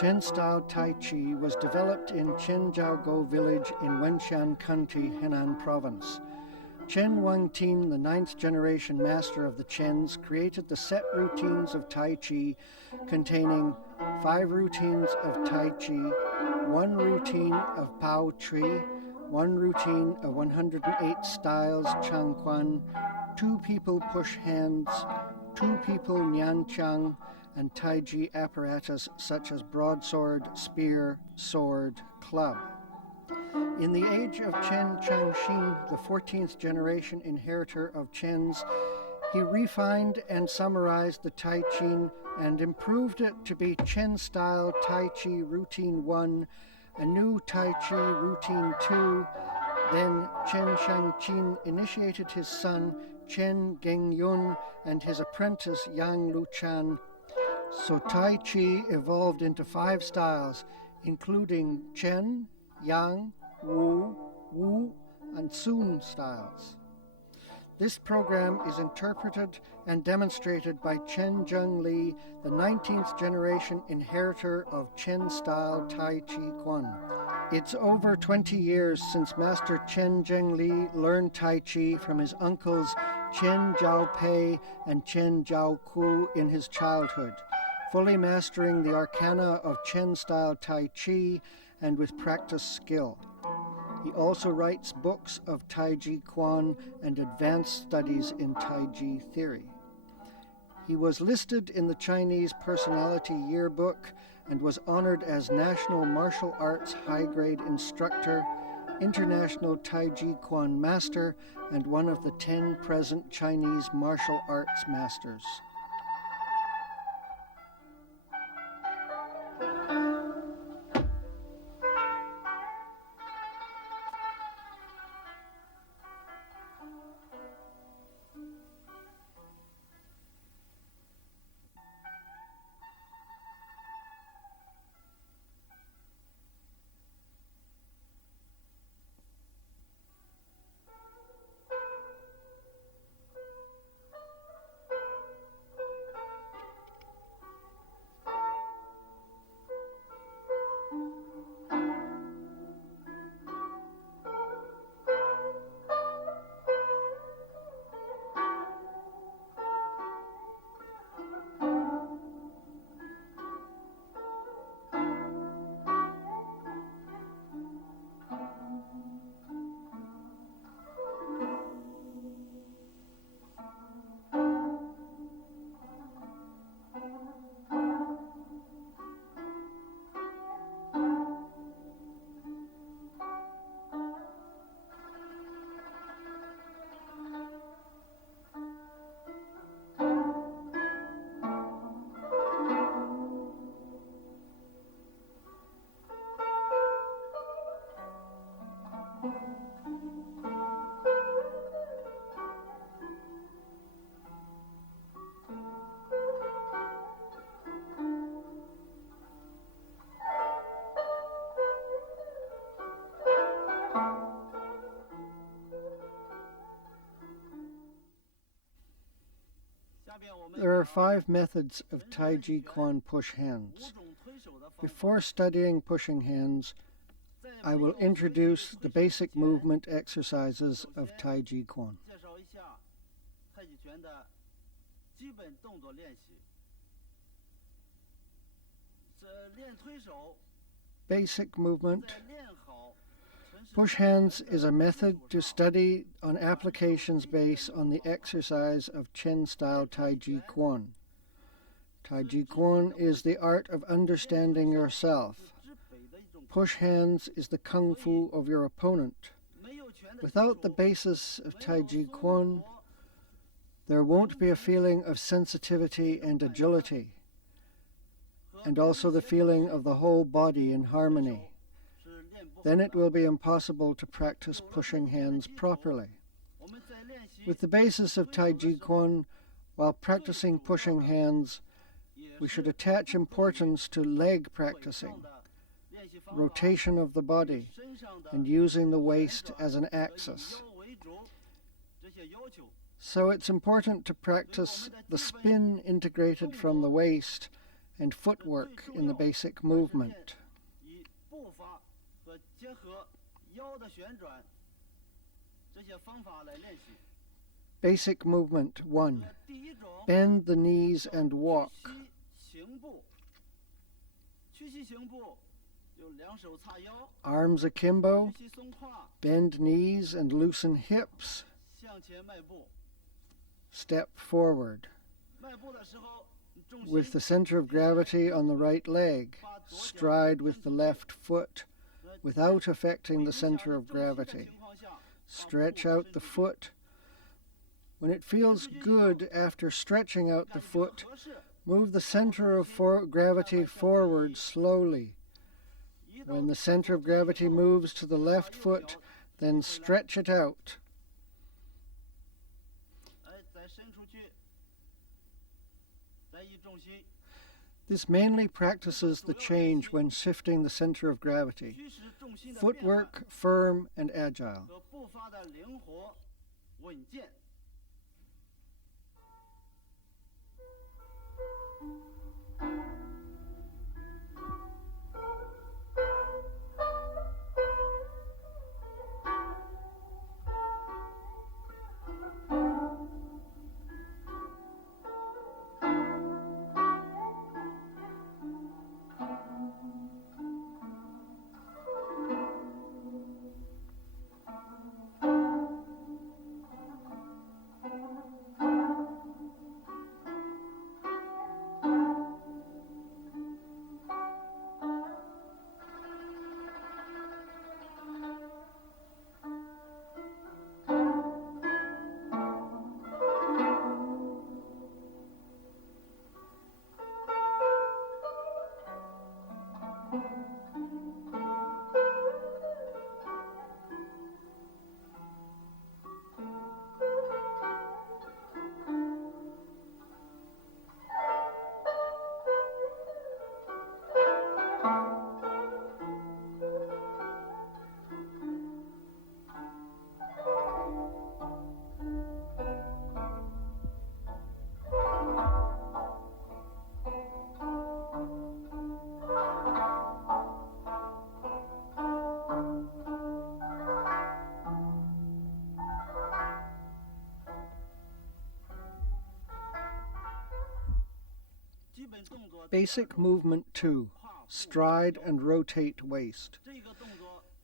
Chen-Style Taiji was developed in Zhenglei village in Wenshan County, Henan Province. Chen Wangtin, the ninth-generation master of the Chens, created the set routines of Tai Chi, containing 5 routines of Tai Chi, 1 routine of Pao Tri, 1 routine of 108 styles Chang Quan, 2 people push hands, 2 people Nian Chang, and Taiji apparatus such as broadsword, spear, sword, club. In the age of Chen Changxing, the 14th generation inheritor of Chens, he refined and summarized the Tai Chi and improved it to be Chen-Style Taiji Routine 1, a new Tai Chi Routine 2. Then Chen Shangqin initiated his son Chen Gengyun and his apprentice Yang Luchan. So Tai Chi evolved into 5 styles, including Chen, Yang, Wu, Wu, and Sun styles. This program is interpreted and demonstrated by Chen Zhenglei, the 19th generation inheritor of Chen-Style Taiji Quan. It's over 20 years since Master Chen Zhenglei learned Tai Chi from his uncles Chen Zhaopei and Chen Zhaoku in his childhood, fully mastering the arcana of Chen-Style Tai Chi and with practice skill. He also writes books of Taiji Quan and advanced studies in Taiji theory. He was listed in the Chinese Personality Yearbook and was honored as National Martial Arts High-Grade Instructor, International Taiji Quan Master, and one of the 10 present Chinese martial arts masters. There are 5 methods of Taiji Quan push hands. Before studying pushing hands, I will introduce the basic movement exercises of Taiji Quan. Basic movement. Push hands is a method to study on applications based on the exercise of Chen-Style Taiji Quan. Taiji Quan is the art of understanding yourself. Push hands is the kung fu of your opponent. Without the basis of Taiji Quan, there won't be a feeling of sensitivity and agility, and also the feeling of the whole body in harmony. Then it will be impossible to practice pushing hands properly. With the basis of Taiji Quan, while practicing pushing hands, we should attach importance to leg practicing, rotation of the body, and using the waist as an axis. So it's important to practice the spin integrated from the waist and footwork in the basic movement. Basic movement 1. Bend the knees and walk. Arms akimbo, bend knees and loosen hips. Step forward. With the center of gravity on the right leg, stride with the left foot without affecting the center of gravity. Stretch out the foot. When it feels good after stretching out the foot, move the center of gravity forward slowly. When the center of gravity moves to the left foot, then stretch it out. This mainly practices the change when shifting the center of gravity. Footwork firm and agile. Basic movement 2. Stride and rotate waist.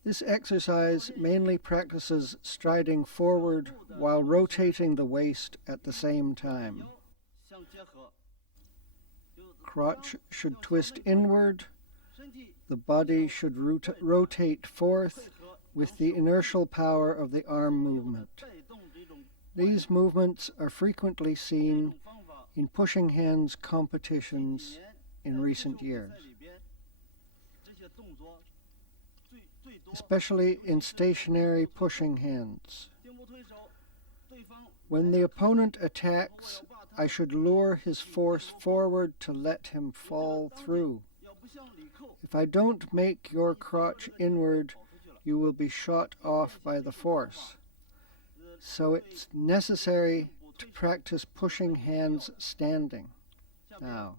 This exercise mainly practices striding forward while rotating the waist at the same time. Crotch should twist inward. The body should rotate forth with the inertial power of the arm movement. These movements are frequently seen in pushing hands competitions in recent years, especially in stationary pushing hands. When the opponent attacks, I should lure his force forward to let him fall through. If I don't make your crotch inward, you will be shot off by the force. So it's necessary to practice pushing hands standing. Now,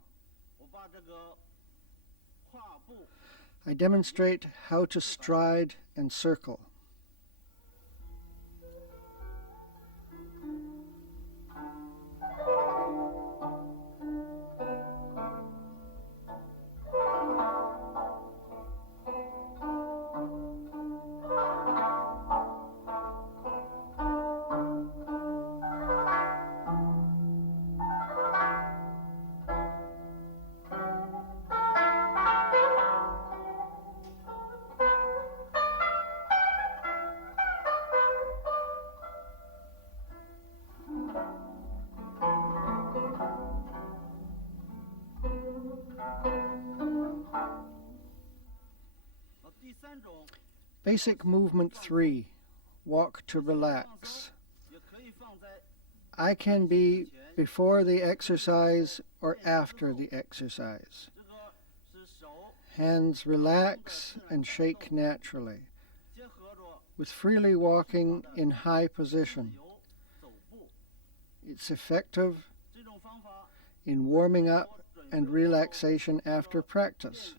I demonstrate how to stride and circle. Basic movement 3. Walk to relax. I can be before the exercise or after the exercise. Hands relax and shake naturally, with freely walking in high position. It's effective in warming up and relaxation after practice.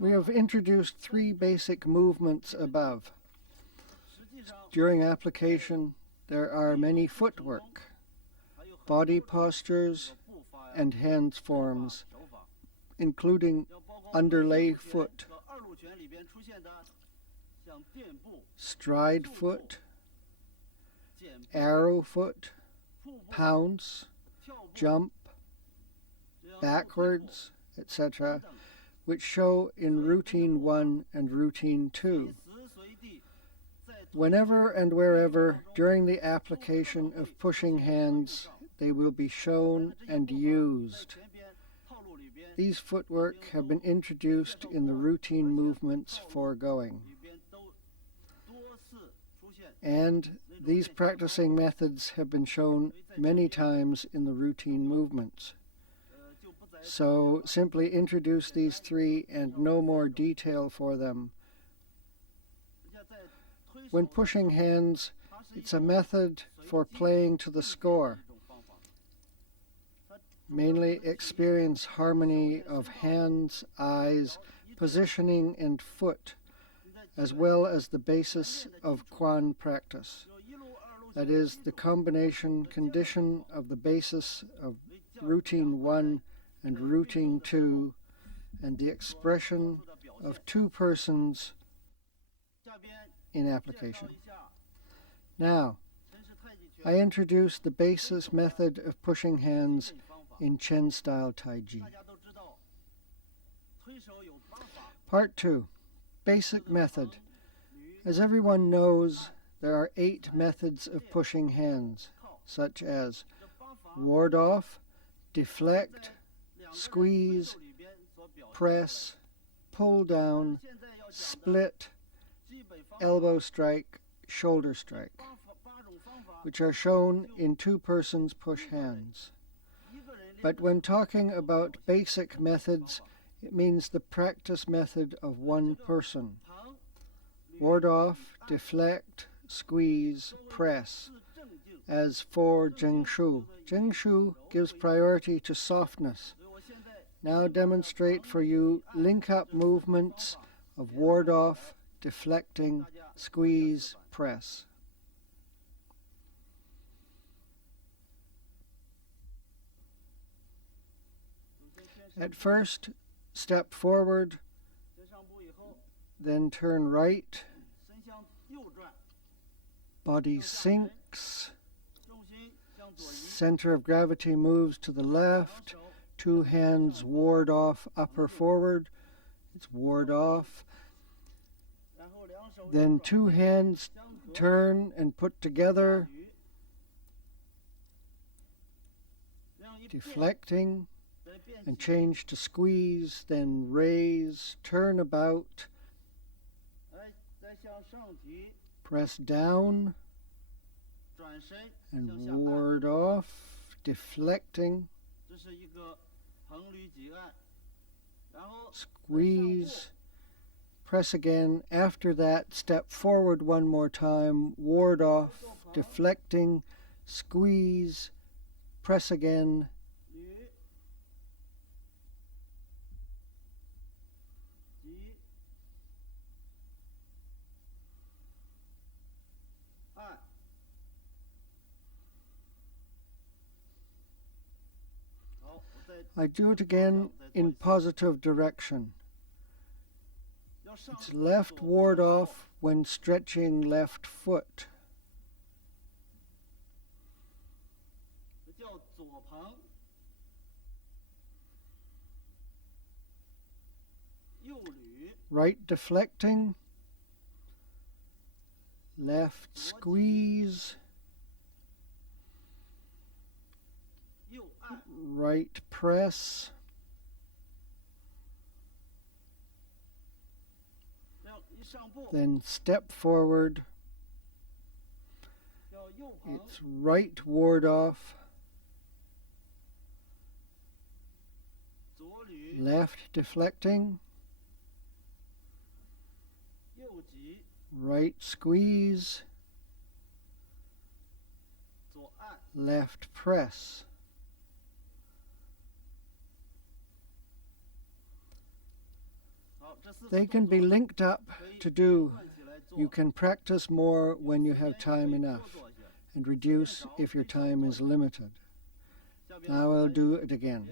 We have introduced 3 basic movements above. During application, there are many footwork, body postures, and hand forms, including underlay foot, stride foot, arrow foot, pounce, jump, backwards, etc., which show in Routine 1 and Routine 2. Whenever and wherever during the application of pushing hands, they will be shown and used. These footwork have been introduced in the routine movements foregoing. And these practicing methods have been shown many times in the routine movements. So simply introduce these 3 and no more detail for them. When pushing hands, it's a method for playing to the score. Mainly experience harmony of hands, eyes, positioning, and foot, as well as the basis of Quan practice. That is, the combination condition of the basis of Routine 1 and Routine 2, and the expression of 2 persons in application. Now, I introduce the basis method of pushing hands in Chen-Style Taiji. Part 2. Basic method. As everyone knows, there are 8 methods of pushing hands, such as ward off, deflect, squeeze, press, pull down, split, elbow strike, shoulder strike, which are shown in 2 persons push hands. But when talking about basic methods, it means the practice method of 1 person. Ward off, deflect, squeeze, press, as for Zhengshu. Zhengshu gives priority to softness. Now demonstrate for you link-up movements of ward off, deflecting, squeeze, press. At first, step forward, then turn right, body sinks, center of gravity moves to the left, 2 hands ward off, upper forward, it's ward off. Then 2 hands turn and put together, deflecting, and change to squeeze, then raise, turn about, press down, and ward off, deflecting, squeeze, press again. After that, step forward one more time, ward off, deflecting, squeeze, press again. I do it again in positive direction. It's left ward off when stretching left foot. Right deflecting, left squeeze, right press, then step forward. It's right ward off, left deflecting, right squeeze, left press. They can be linked up to do. You can practice more when you have time enough, and reduce if your time is limited. Now I'll do it again.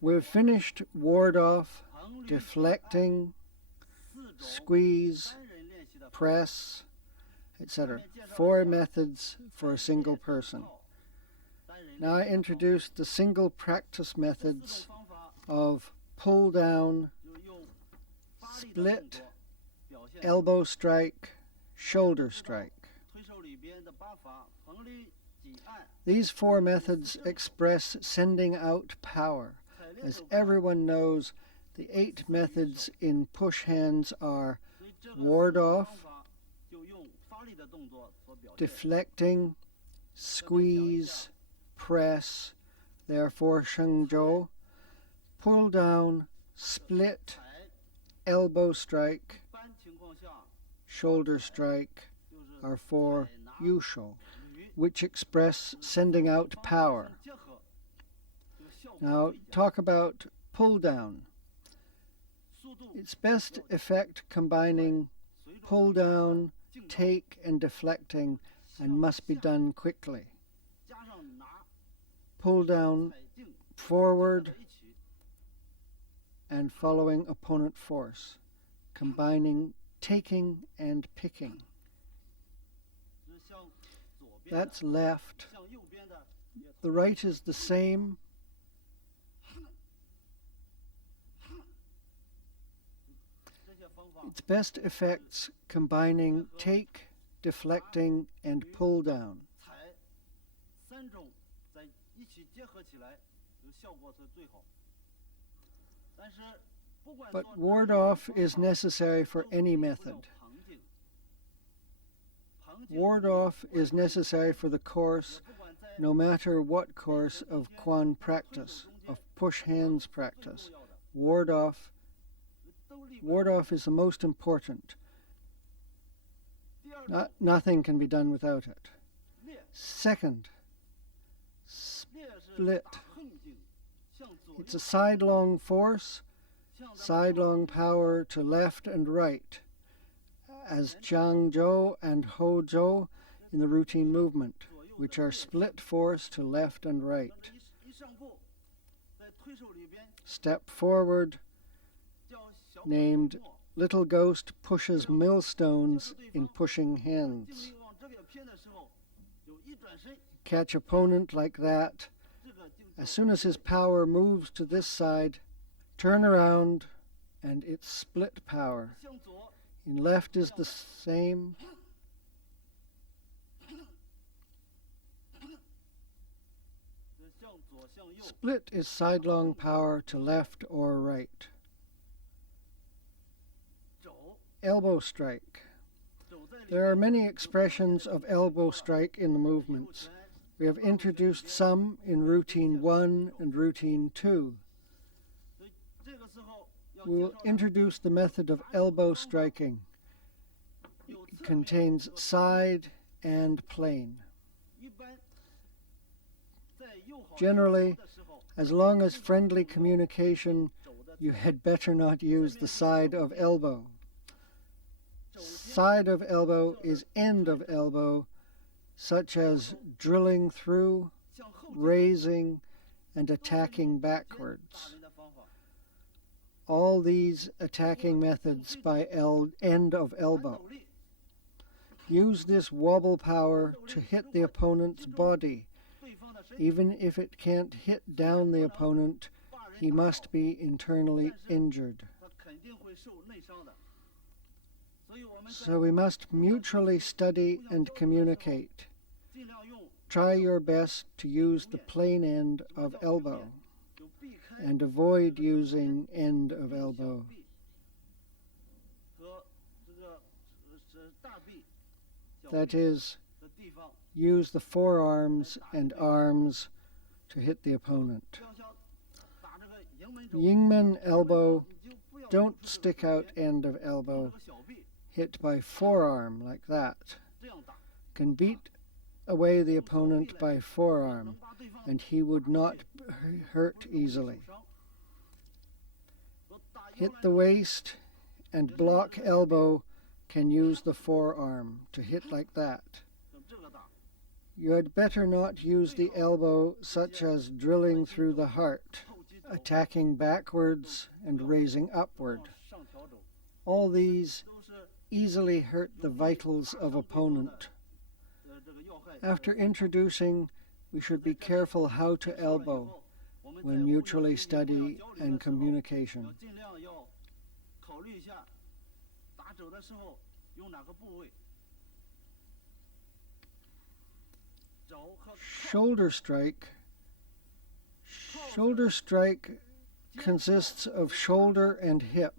We've finished ward off, deflecting, squeeze, press, etc. 4 methods for a single person. Now I introduce the single practice methods of pull down, split, elbow strike, shoulder strike. These 4 methods express sending out power. As everyone knows, the 8 methods in push hands are ward off, deflecting, squeeze, press, therefore shengzhou, pull down, split, elbow strike, shoulder strike are 4 yusho, which express sending out power. Now talk about pull down. It's best effect combining pull down, take and deflecting, and must be done quickly. Pull down forward and following opponent force, combining taking and picking. That's left. The right is the same. Its best effects combining take, deflecting, and pull down. But ward off is necessary for any method. Ward off is necessary for the course, no matter what course of Quan practice, of push hands practice. Ward off is the most important. Nothing can be done without it. Second, split. It's a sidelong force, sidelong power to left and right, as Jiangzhou and Houzhou in the routine movement, which are split force to left and right. Step forward, named Little Ghost pushes millstones in pushing hands. Catch opponent like that. As soon as his power moves to this side, turn around and it's split power. In left is the same. Split is sidelong power to left or right. Elbow strike. There are many expressions of elbow strike in the movements. We have introduced some in routine 1 and routine 2. We will introduce the method of elbow striking. It contains side and plane. Generally, as long as friendly communication, you had better not use the side of elbow. Side of elbow is end of elbow, such as drilling through, raising, and attacking backwards. All these attacking methods by end of elbow. Use this wobble power to hit the opponent's body. Even if it can't hit down the opponent, he must be internally injured. So we must mutually study and communicate. Try your best to use the plain end of elbow. and avoid using end of elbow. That is, use the forearms and arms to hit the opponent. Yingmen elbow, don't stick out end of elbow. Hit by forearm like that. Can beat away the opponent by forearm, and he would not hurt easily. Hit the waist and block elbow, can use the forearm to hit like that. You had better not use the elbow such as drilling through the heart, attacking backwards and raising upward. All these easily hurt the vitals of opponent. After introducing, we should be careful how to elbow when mutually study and communication. Shoulder strike. Shoulder strike consists of shoulder and hip.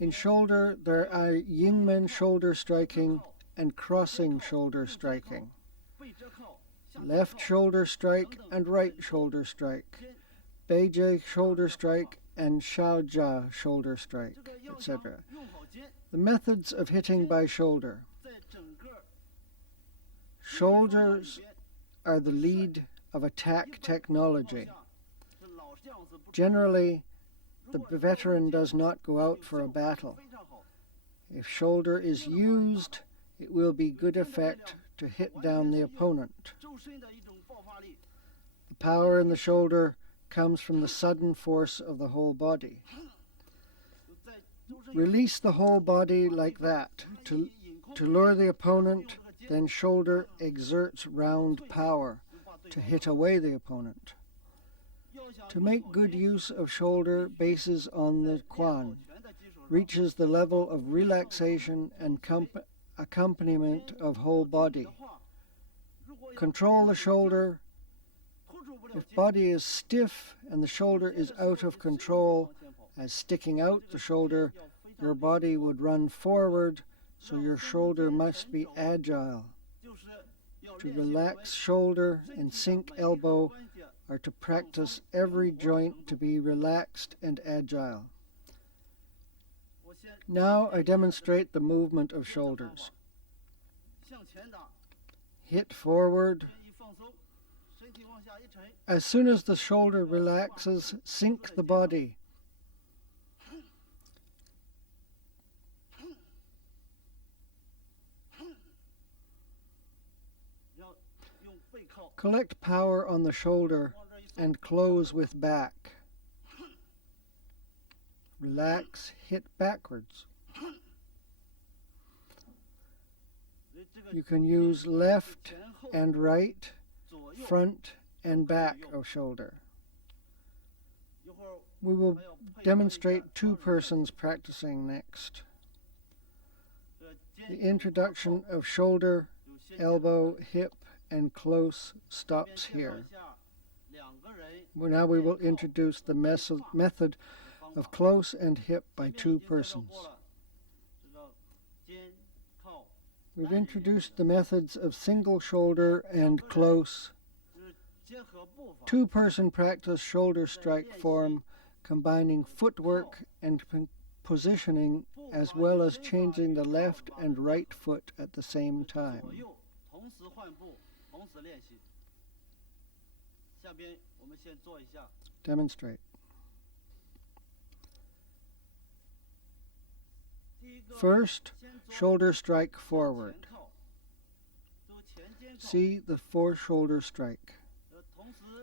In shoulder, there are Yingmen shoulder striking and crossing shoulder striking, left shoulder strike and right shoulder strike, Beijie shoulder strike and Shaojia shoulder strike, etc. The methods of hitting by shoulder. Shoulders are the lead of attack technology. Generally, the veteran does not go out for a battle. If shoulder is used, it will be good effect to hit down the opponent. The power in the shoulder comes from the sudden force of the whole body. Release the whole body like that to lure the opponent, then shoulder exerts round power to hit away the opponent. To make good use of shoulder bases on the quan, reaches the level of relaxation and accompaniment of whole body. Control the shoulder. If body is stiff and the shoulder is out of control, as sticking out the shoulder, your body would run forward, so your shoulder must be agile. To relax shoulder and sink elbow are to practice every joint to be relaxed and agile. Now I demonstrate the movement of shoulders. Hit forward. As soon as the shoulder relaxes, sink the body. Collect power on the shoulder and close with back. Relax, hit backwards. You can use left and right, front and back of shoulder. We will demonstrate two persons practicing next. The introduction of shoulder, elbow, hip, and close stops here. Now we will introduce the method of close and hip by two persons. We've introduced the methods of single shoulder and close. Two-person practice shoulder strike form, combining footwork and positioning, as well as changing the left and right foot at the same time. Demonstrate. First, shoulder strike forward. See the four shoulder strike.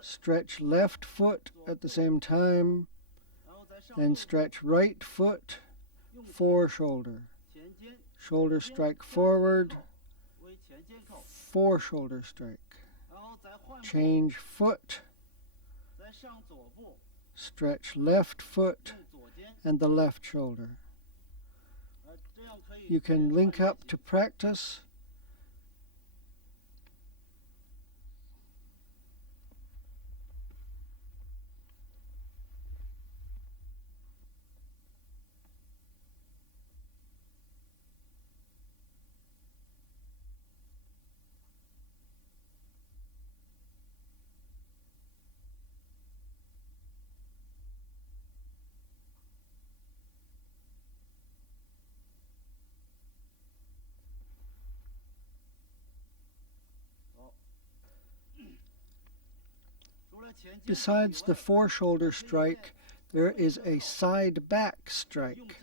Stretch left foot at the same time, then stretch right foot, four shoulder. Shoulder strike forward, four shoulder strike. Change foot, stretch left foot and the left shoulder. You can link up to practice. Besides the fore-shoulder strike, there is a side-back strike.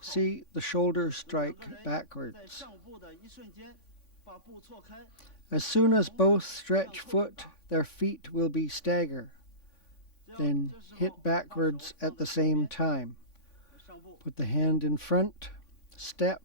See the shoulder strike backwards. As soon as both stretch foot, their feet will be stagger. Then hit backwards at the same time. Put the hand in front, step.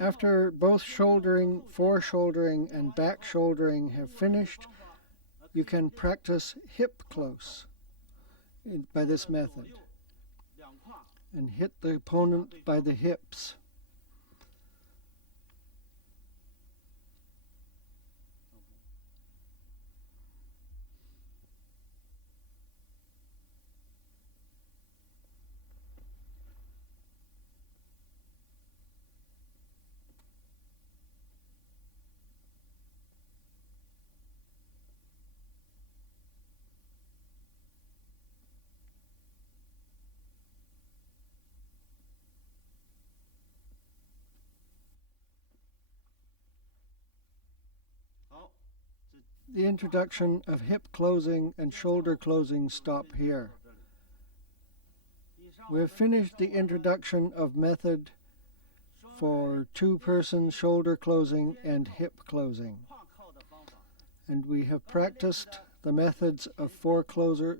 After both shouldering, fore-shouldering, and back-shouldering have finished, you can practice hip close by this method and hit the opponent by the hips. The introduction of hip closing and shoulder closing stop here. We have finished the introduction of method for two-person shoulder closing and hip closing. And we have practiced the methods of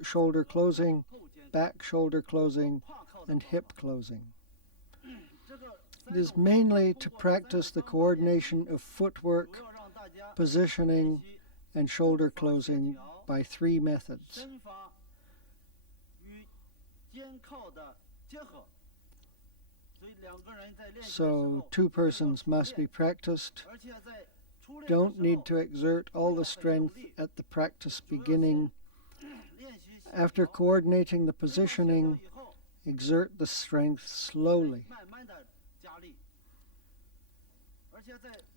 shoulder closing, back shoulder closing, and hip closing. It is mainly to practice the coordination of footwork, positioning, and shoulder closing by three methods. So two persons must be practiced. Don't need to exert all the strength at the practice beginning. After coordinating the positioning, exert the strength slowly.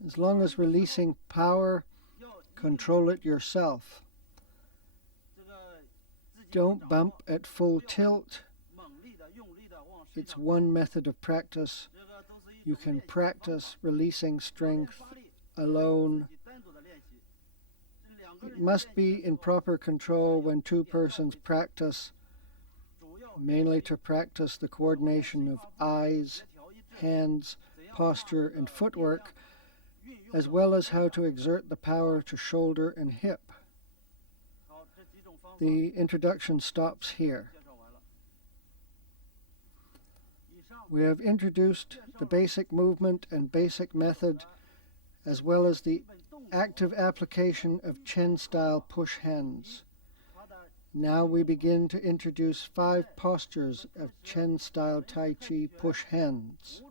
As long as releasing power, control it yourself. Don't bump at full tilt. It's one method of practice. You can practice releasing strength alone. It must be in proper control when two persons practice, mainly to practice the coordination of eyes, hands, posture, and footwork, as well as how to exert the power to shoulder and hip. The introduction stops here. We have introduced the basic movement and basic method, as well as the active application of Chen-Style Push Hands. Now we begin to introduce 5 postures of Chen-Style Taiji Push Hands.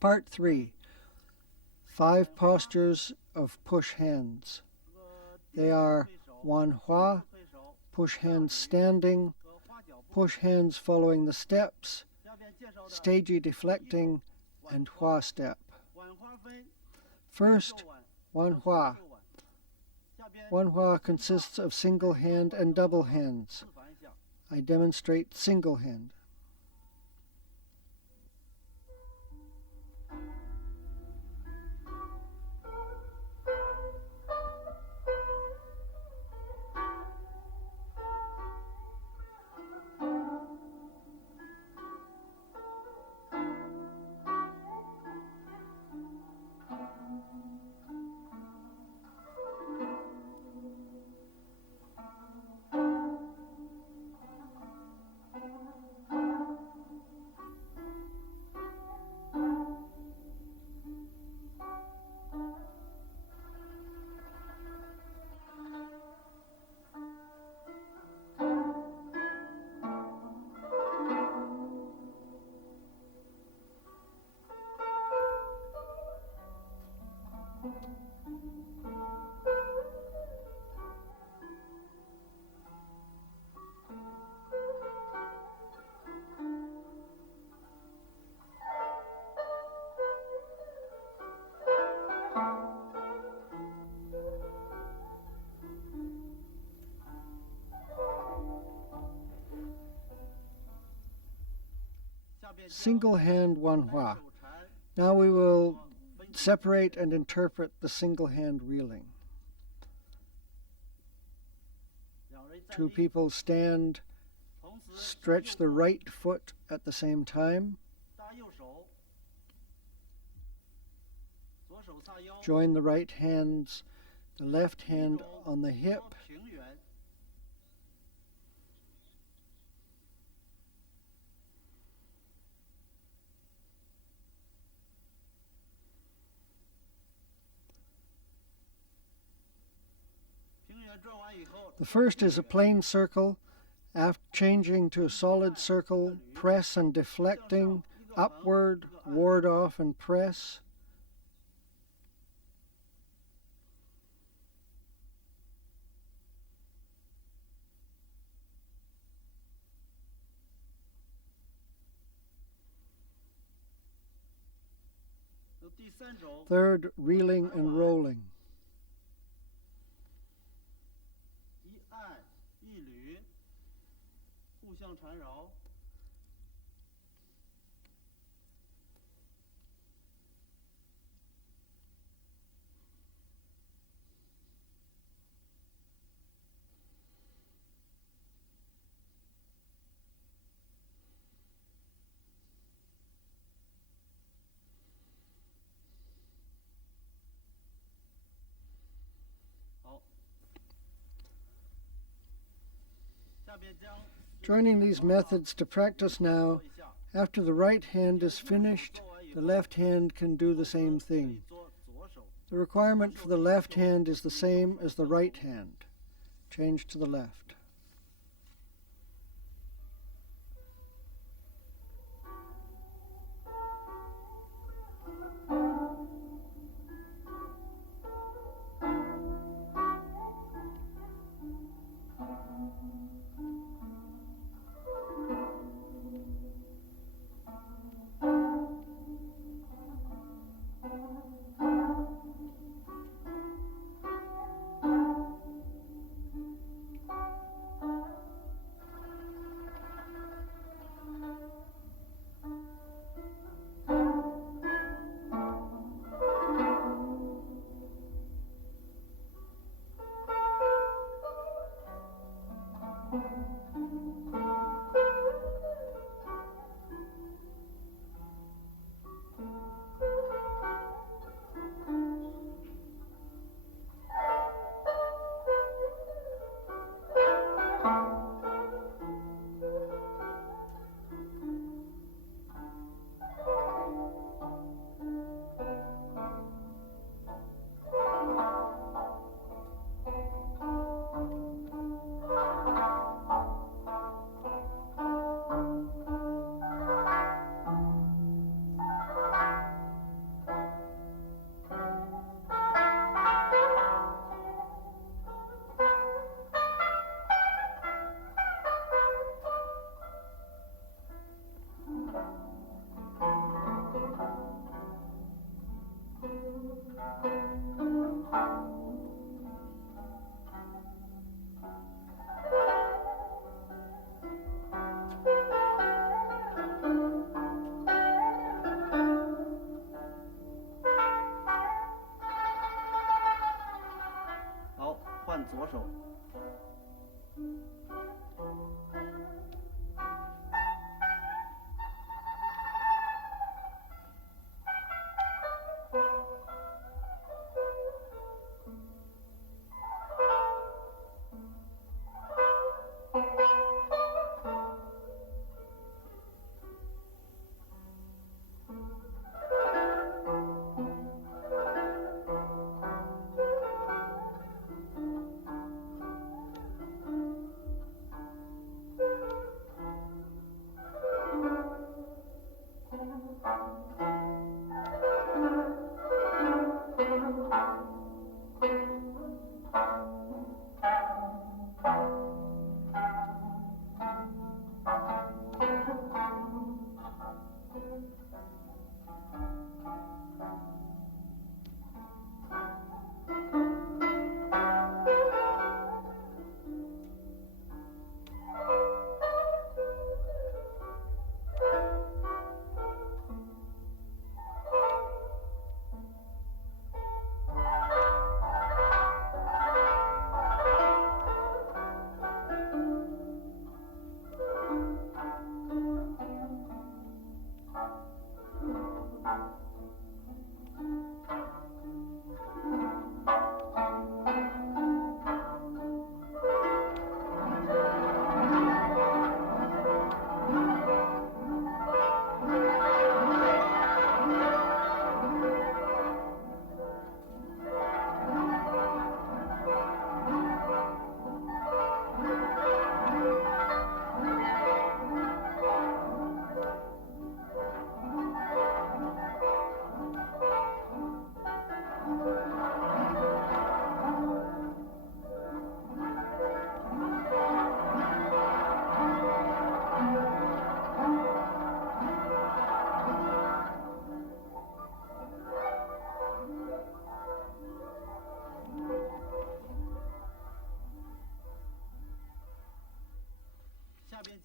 Part 3. 5 postures of push hands. They are Wanhua, push hands standing, push hands following the steps, stagey deflecting, and Hua step. First, Wanhua. Wanhua consists of single hand and double hands. I demonstrate single hand. single hand wanhua. Now we will separate and interpret the single hand reeling. Two people stand, stretch the right foot at the same time, join the right hands, the left hand on the hip, the first is a plain circle. After changing to a solid circle, press and deflecting, upward, ward off and press. Third, reeling and rolling. Joining these methods to practice now, after the right hand is finished, the left hand can do the same thing. The requirement for the left hand is the same as the right hand. Change to the left.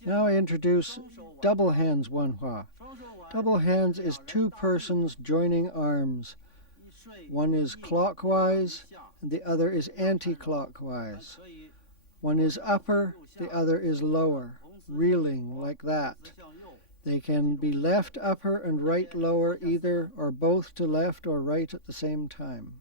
Now I introduce double hands Wanhua. Double hands is two persons joining arms. One is clockwise and the other is anti-clockwise. One is upper, the other is lower, reeling like that. They can be left upper and right lower either, or both to left or right at the same time.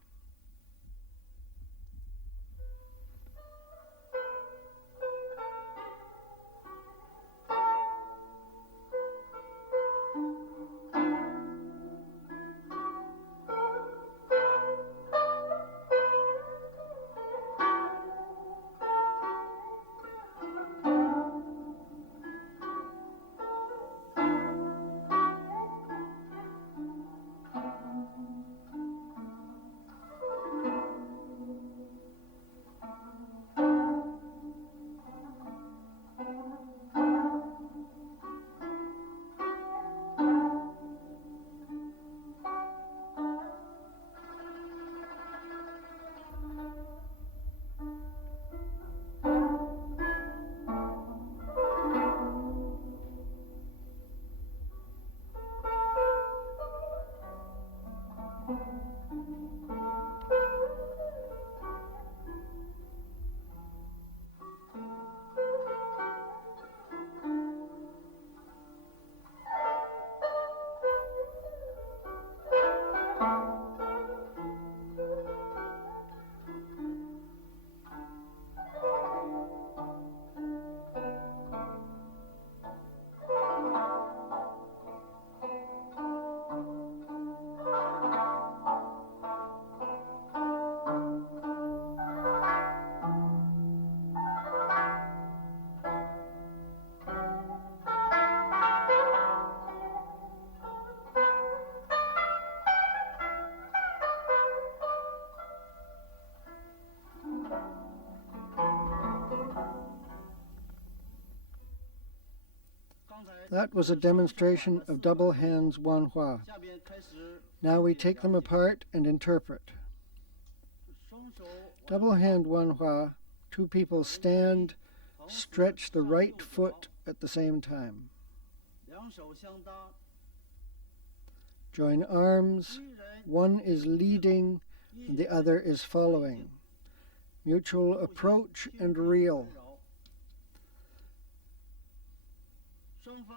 That was a demonstration of double hands Wanhua. Now we take them apart and interpret. Double hand Wanhua, two people stand, stretch the right foot at the same time. Join arms, one is leading and the other is following. Mutual approach and reel.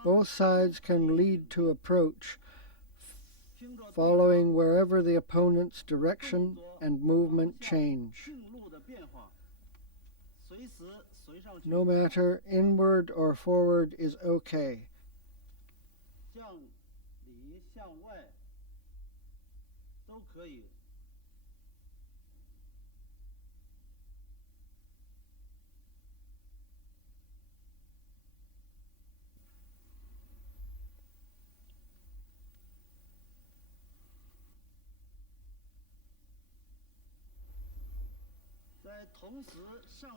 Both sides can lead to approach, following wherever the opponent's direction and movement change. No matter inward or forward is okay.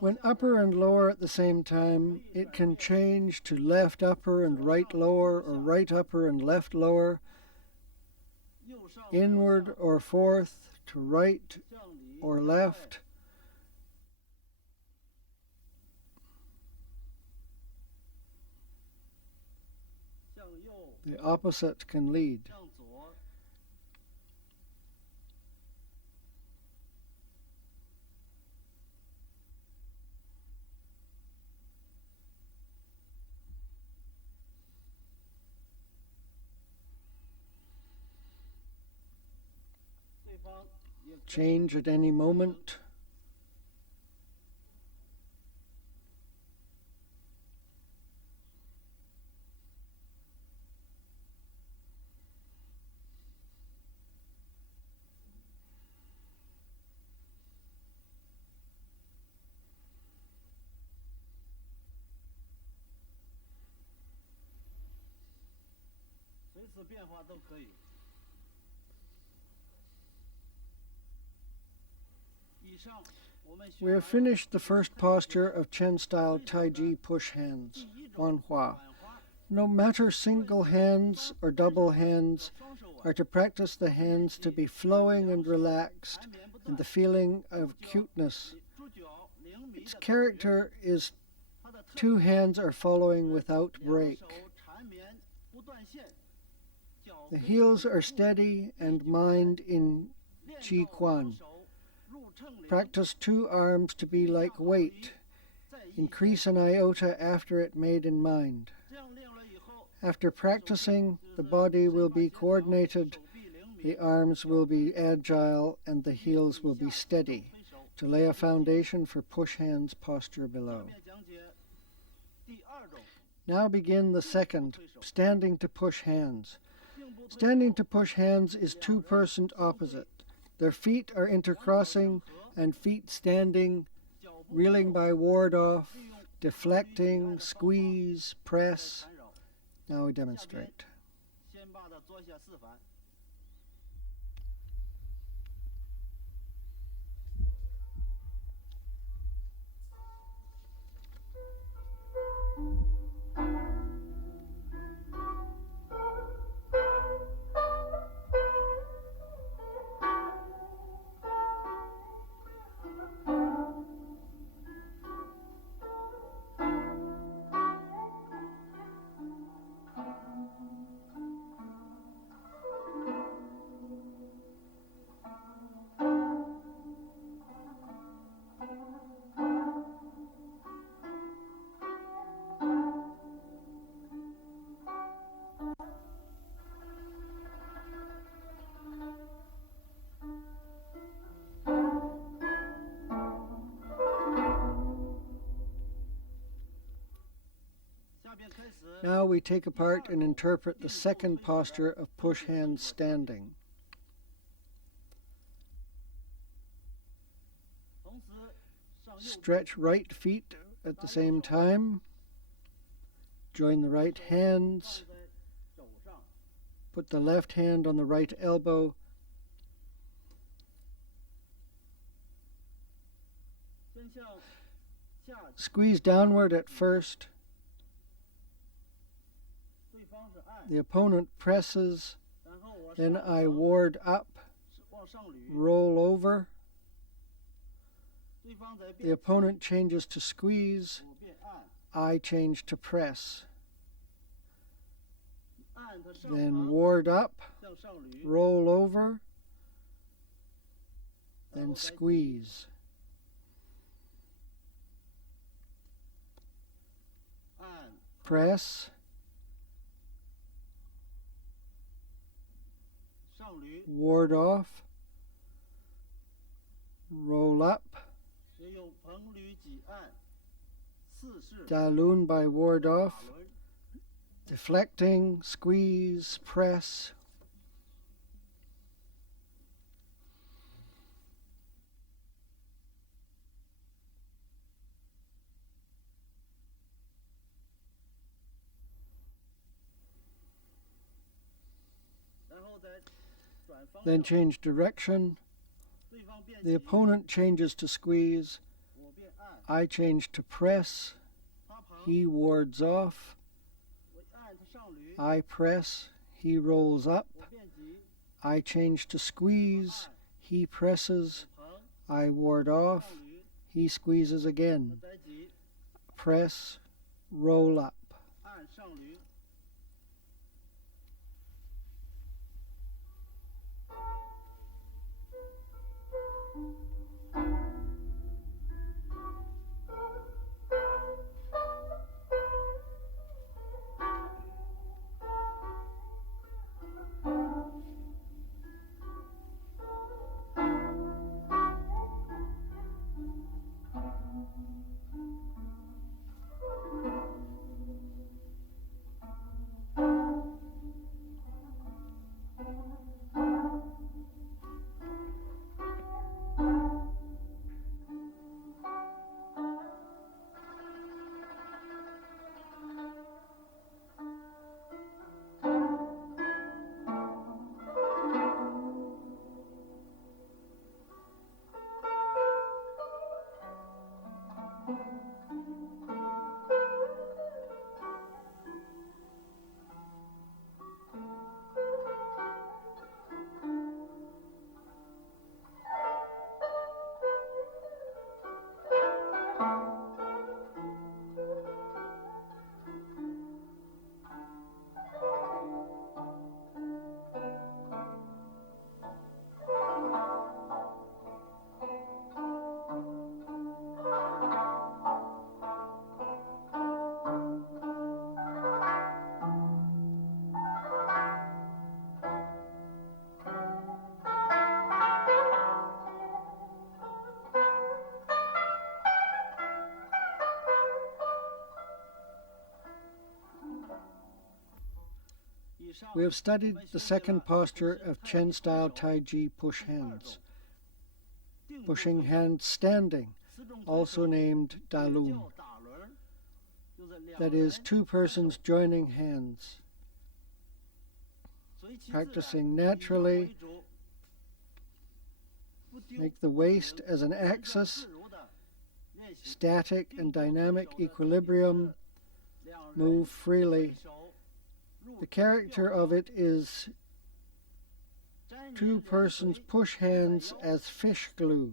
When upper and lower at the same time, it can change to left upper and right lower, or right upper and left lower, inward or forth to right or left. The opposite can lead. Change at any moment. We have finished the first posture of Chen-Style Taiji Push Hands, Wanhua. No matter single hands or double hands, are to practice the hands to be flowing and relaxed, and the feeling of cuteness. Its character is two hands are following without break. The heels are steady and mind in Qi Quan. Practice two arms to be like weight. Increase an iota after it made in mind. After practicing, the body will be coordinated, the arms will be agile, and the heels will be steady to lay a foundation for push hands posture below. Now begin the second, standing to push hands. Standing to push hands is two-person opposite. Their feet are intercrossing and feet standing, reeling by ward off, deflecting, squeeze, press. Now we demonstrate. Now we take apart and interpret the second posture of push hands standing. Stretch right feet at the same time. Join the right hands. Put the left hand on the right elbow. Squeeze downward at first. The opponent presses, then I ward up, roll over. The opponent changes to squeeze, I change to press. Then ward up, roll over, then squeeze. Press. Ward off, roll up, Dalun by ward off, deflecting, squeeze, press. Then change direction. The opponent changes to squeeze. I change to press. He wards off. I press. He rolls up. I change to squeeze. He presses. I ward off. He squeezes again. Press. Roll up. We have studied the second posture of Chen-Style Taiji Push Hands, pushing hands standing, also named Dalun. That is, two persons joining hands, practicing naturally. Make the waist as an axis, static and dynamic equilibrium, move freely. The character of it is two persons push hands as fish glue,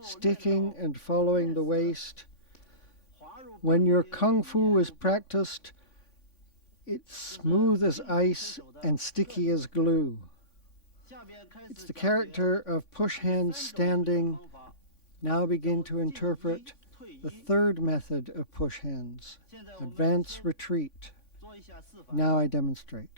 sticking and following the waist. When your kung fu is practiced, it's smooth as ice and sticky as glue. It's the character of push hands standing. Now begin to interpret the third method of push hands, advance retreat. Now I demonstrate.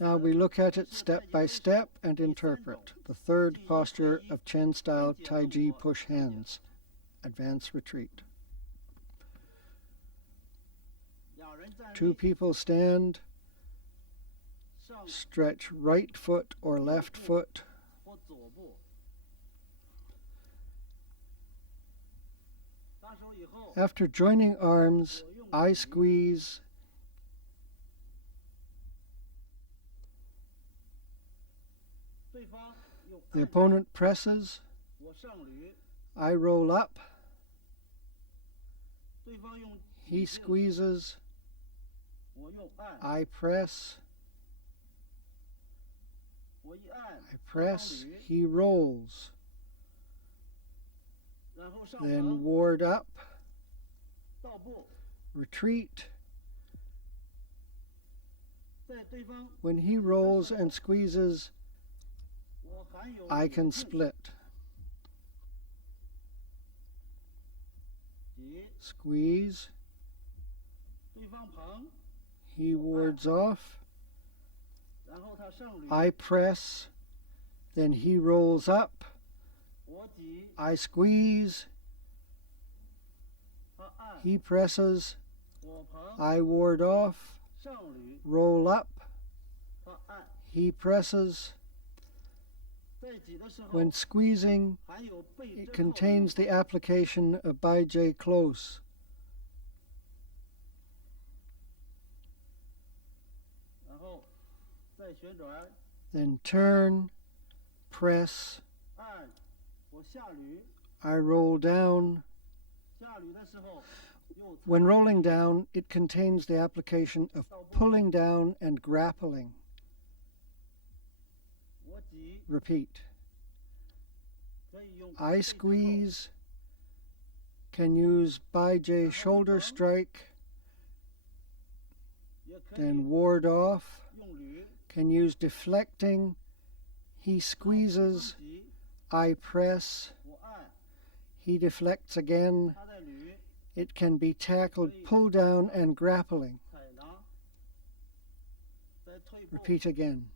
Now we look at it step by step and interpret the third posture of Chen-Style Taiji Push Hands, advance retreat. Two people stand, stretch right foot or left foot. After joining arms, I squeeze. The opponent presses. I roll up. He squeezes. I press. I press. He rolls. Then ward up. Retreat. When he rolls and squeezes, I can split. Squeeze. He wards off. I press. Then he rolls up. I squeeze. He presses. I ward off. Roll up. He presses. When squeezing, it contains the application of Baijie close. Then turn, press. I roll down. When rolling down, it contains the application of pulling down and grappling. Repeat. I squeeze, can use Baijie shoulder strike, then ward off, can use deflecting. He squeezes, I press, he deflects again. It can be tackled pull down and grappling. Repeat again.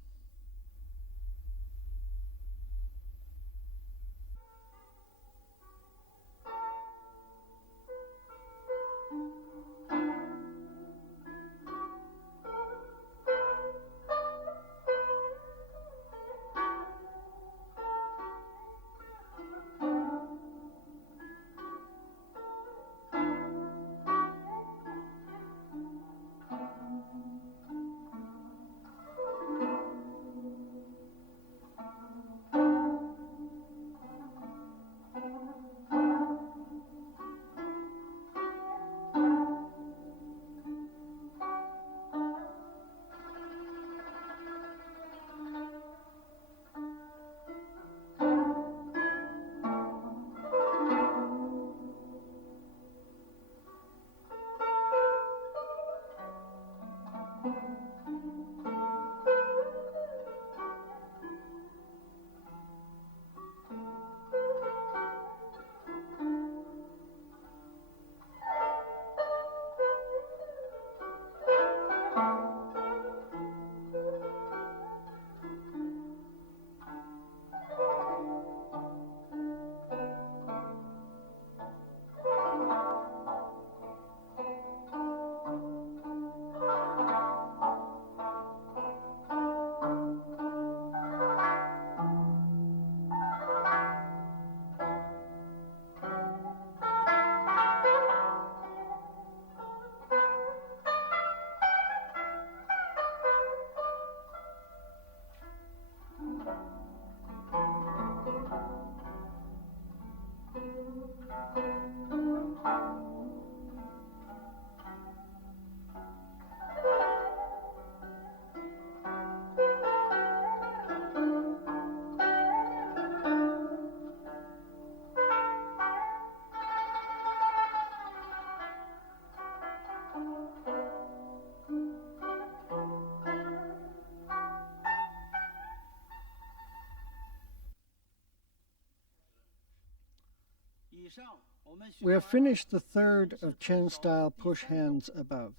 We have finished the third of Chen-Style Push Hands above.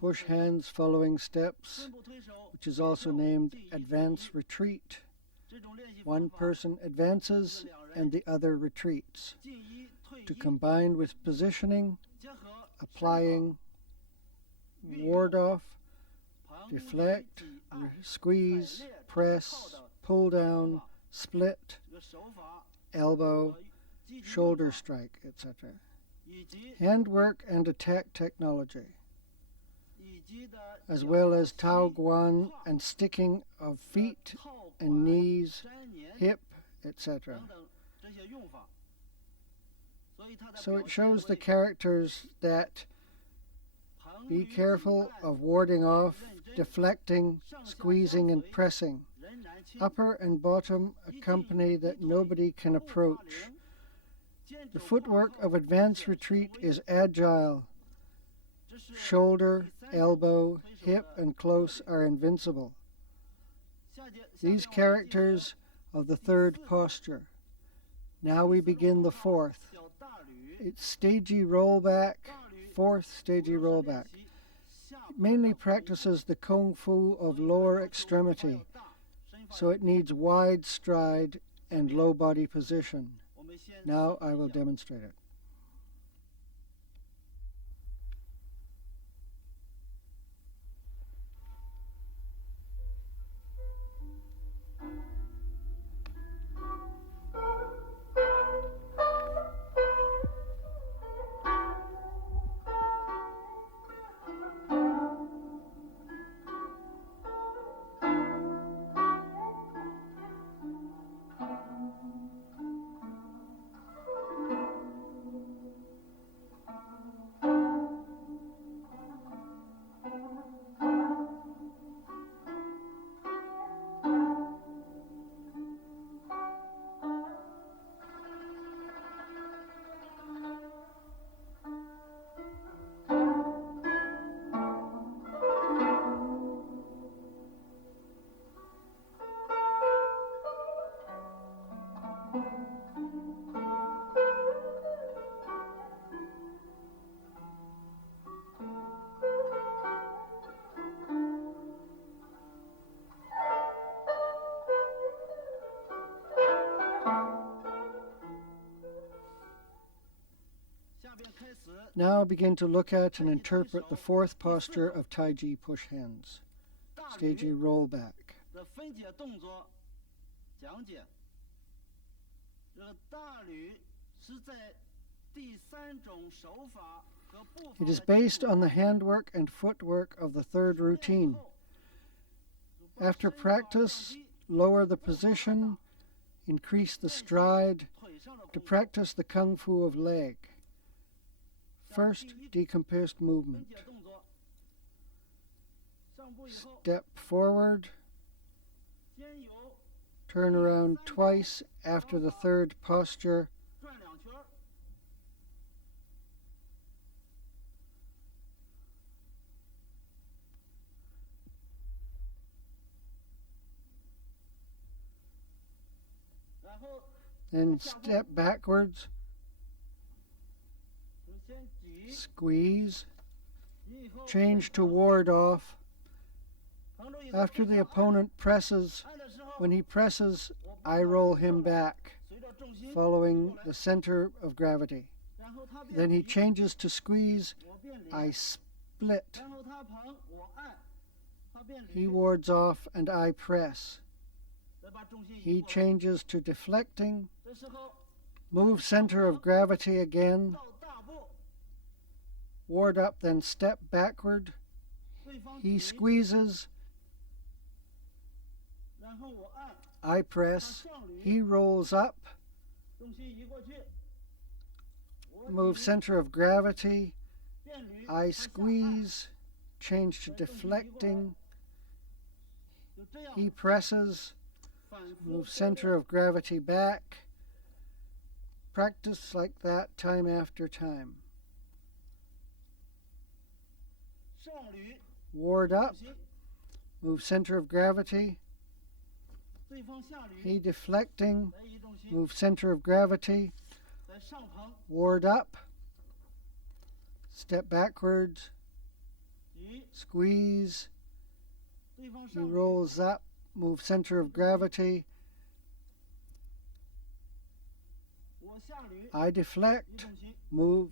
Push Hands following steps, which is also named Advance Retreat. One person advances and the other retreats. To combine with positioning, applying, ward off, deflect, squeeze, press, pull down, split, elbow, shoulder strike, etc. Handwork and attack technology, as well as Tao Guan and sticking of feet and knees, hip, etc. So it shows the characters that be careful of warding off, deflecting, squeezing, and pressing. Upper and bottom a company that nobody can approach. The footwork of advance retreat is agile. Shoulder, elbow, hip, and close are invincible. These characters of the third posture. Now we begin the fourth. It's stagey rollback, fourth stagey rollback. It mainly practices the kung fu of lower extremity, so it needs wide stride and low body position. Now I will demonstrate it. Now begin to look at and interpret the fourth posture of Taiji Push Hands, stagey rollback. It is based on the handwork and footwork of the third routine. After practice, lower the position, increase the stride to practice the kung fu of leg. First, decomposed movement. Step forward, turn around twice after the third posture, then step backwards, squeeze, change to ward off. After the opponent presses, when he presses, I roll him back, following the center of gravity. Then he changes to squeeze, I split. He wards off and I press. He changes to deflecting, move center of gravity again, ward up, then step backward. He squeezes, I press. He rolls up, move center of gravity. I squeeze, change to deflecting. He presses, move center of gravity back. Practice like that time after time. Ward up, move center of gravity, He deflecting, move center of gravity, ward up, step backwards, squeeze, he rolls up, move center of gravity, I deflect, move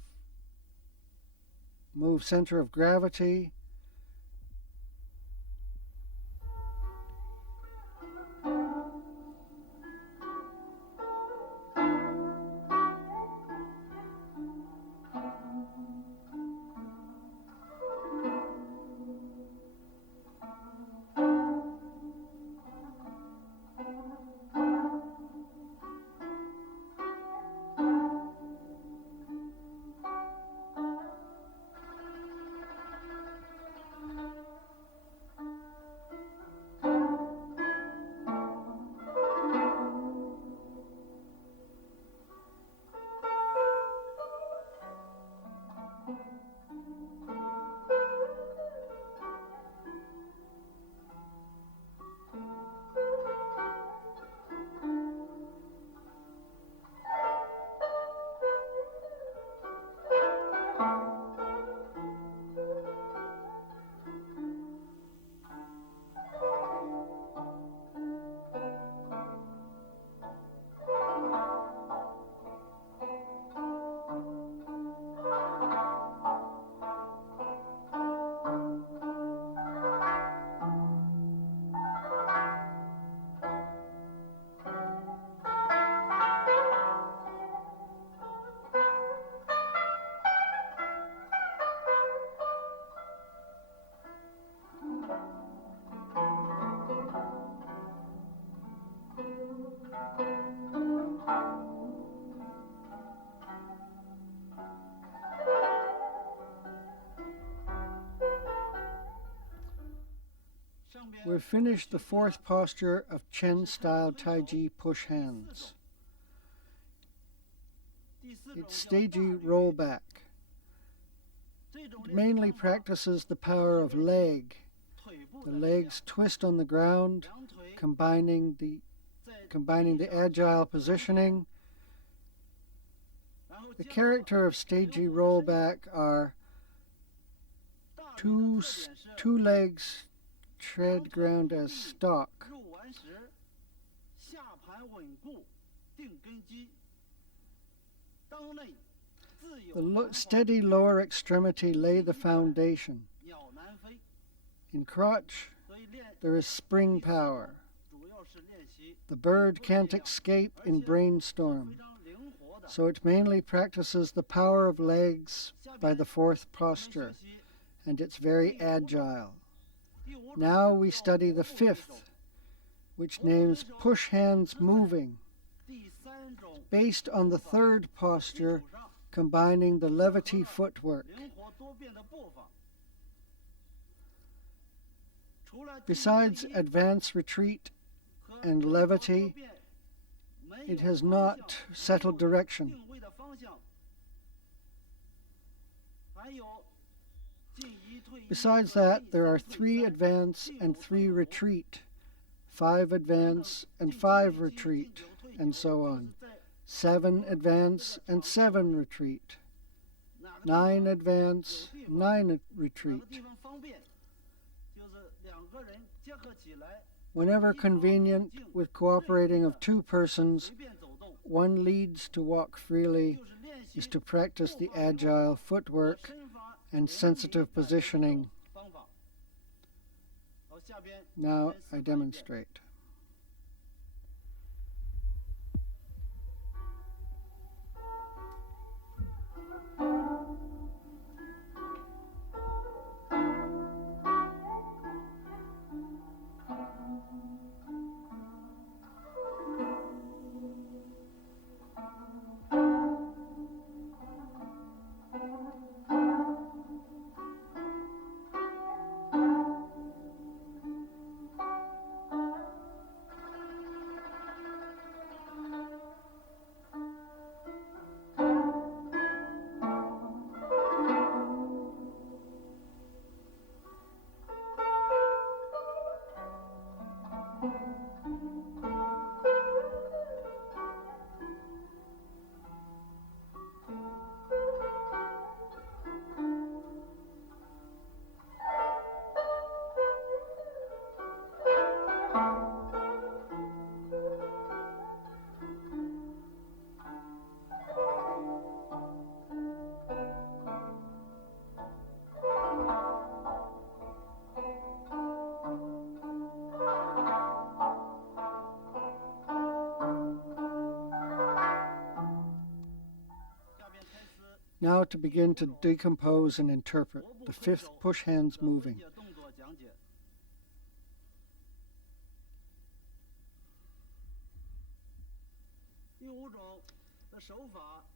center of gravity, We've finished the fourth posture of Chen-Style Taiji Push Hands. It's stagey rollback. It mainly practices the power of leg. The legs twist on the ground, combining the agile positioning. The character of stagey rollback are two legs tread ground as stock. The steady lower extremity lay the foundation. In crotch, there is spring power. The bird can't escape in brainstorm, so it mainly practices the power of legs by the fourth posture, and it's very agile. Now we study the fifth, which names push hands moving, based on the third posture, combining the levity footwork. Besides advance, retreat, and levity, it has not settled direction. Besides that, there are 3 advance and 3 retreat, 5 advance and 5 retreat, and so on. 7 advance and 7 retreat, 9 advance, 9 retreat. Whenever convenient, with cooperating of 2 persons, one leads to walk freely, is to practice the agile footwork and sensitive positioning. Now I demonstrate. Now to begin to decompose and interpret the fifth push hands moving.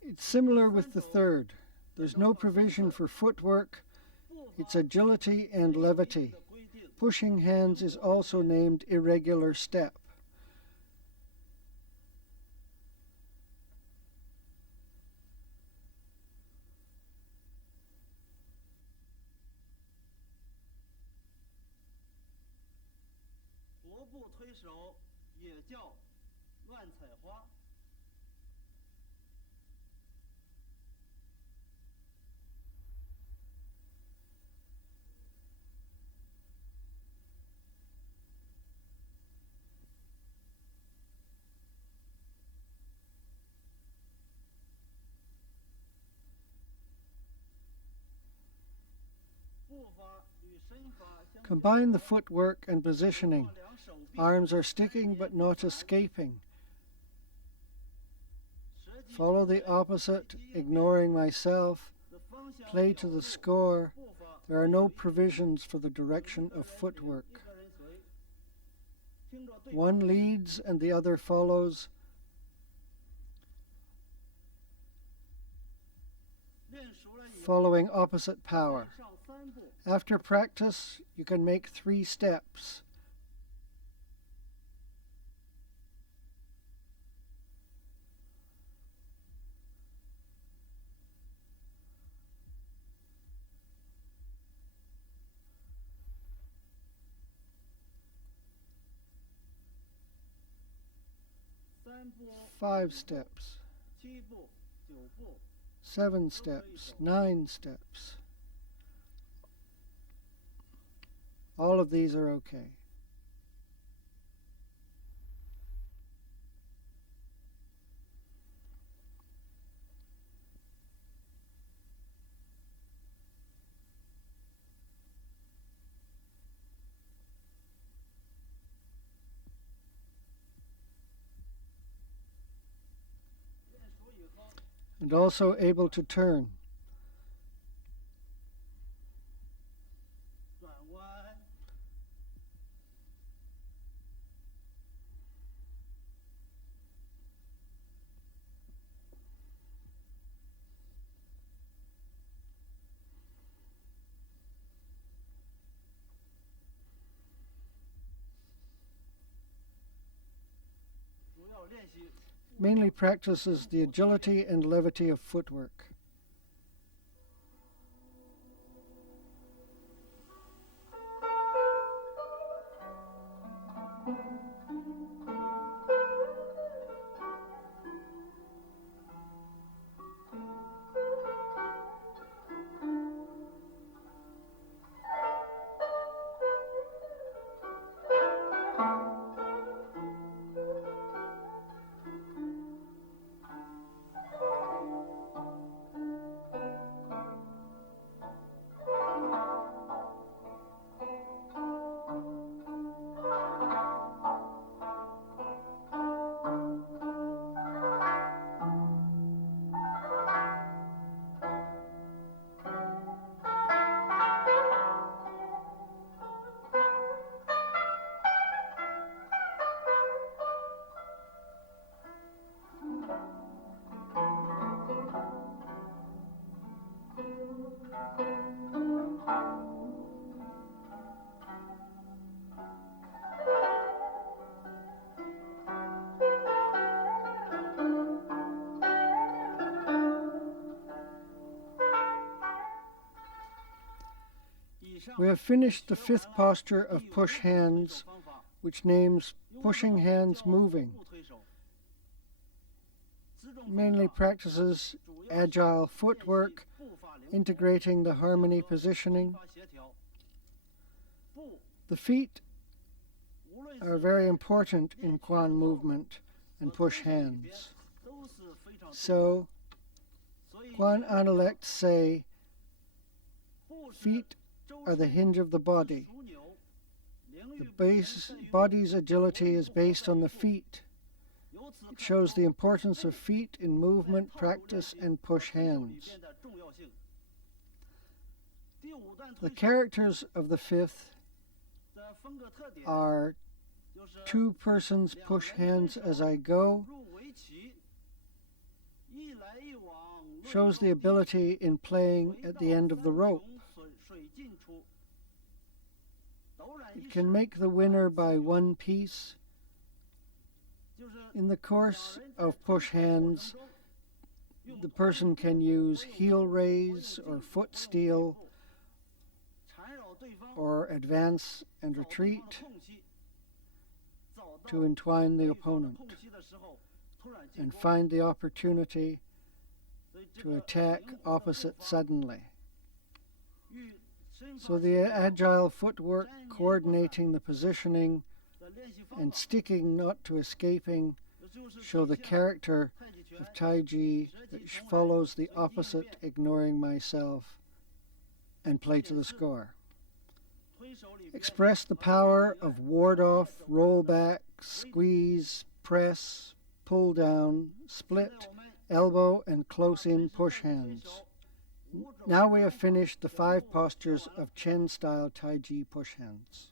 It's similar with the third. There's no provision for footwork. It's agility and levity. Pushing hands is also named irregular step. Combine the footwork and positioning. Arms are sticking but not escaping. Follow the opposite, ignoring myself. Play to the score. There are no provisions for the direction of footwork. One leads and the other follows. Following opposite power. After practice, you can make 3 steps. Five steps, 7 steps, 9 steps. All of these are okay. And also able to turn. Mainly practices the agility and levity of footwork. We have finished the 5th posture of push hands, which names pushing hands moving. Mainly practices agile footwork, integrating the harmony positioning. The feet are very important in Quan movement and push hands. So, Quan Analects say, feet are the hinge of the body. The body's agility is based on the feet. It shows the importance of feet in movement, practice, and push hands. The characters of the fifth are two persons push hands as I go, shows the ability in playing at the end of the rope. It can make the winner by one piece. In the course of push hands, the person can use heel raise or foot steal or advance and retreat to entwine the opponent and find the opportunity to attack opposite suddenly. So the agile footwork, coordinating the positioning and sticking not to escaping, show the character of Taiji that follows the opposite, ignoring myself, and play to the score. Express the power of ward off, roll back, squeeze, press, pull down, split, elbow, and close-in push hands. Now we have finished the 5 postures of Chen-Style Taiji Push Hands.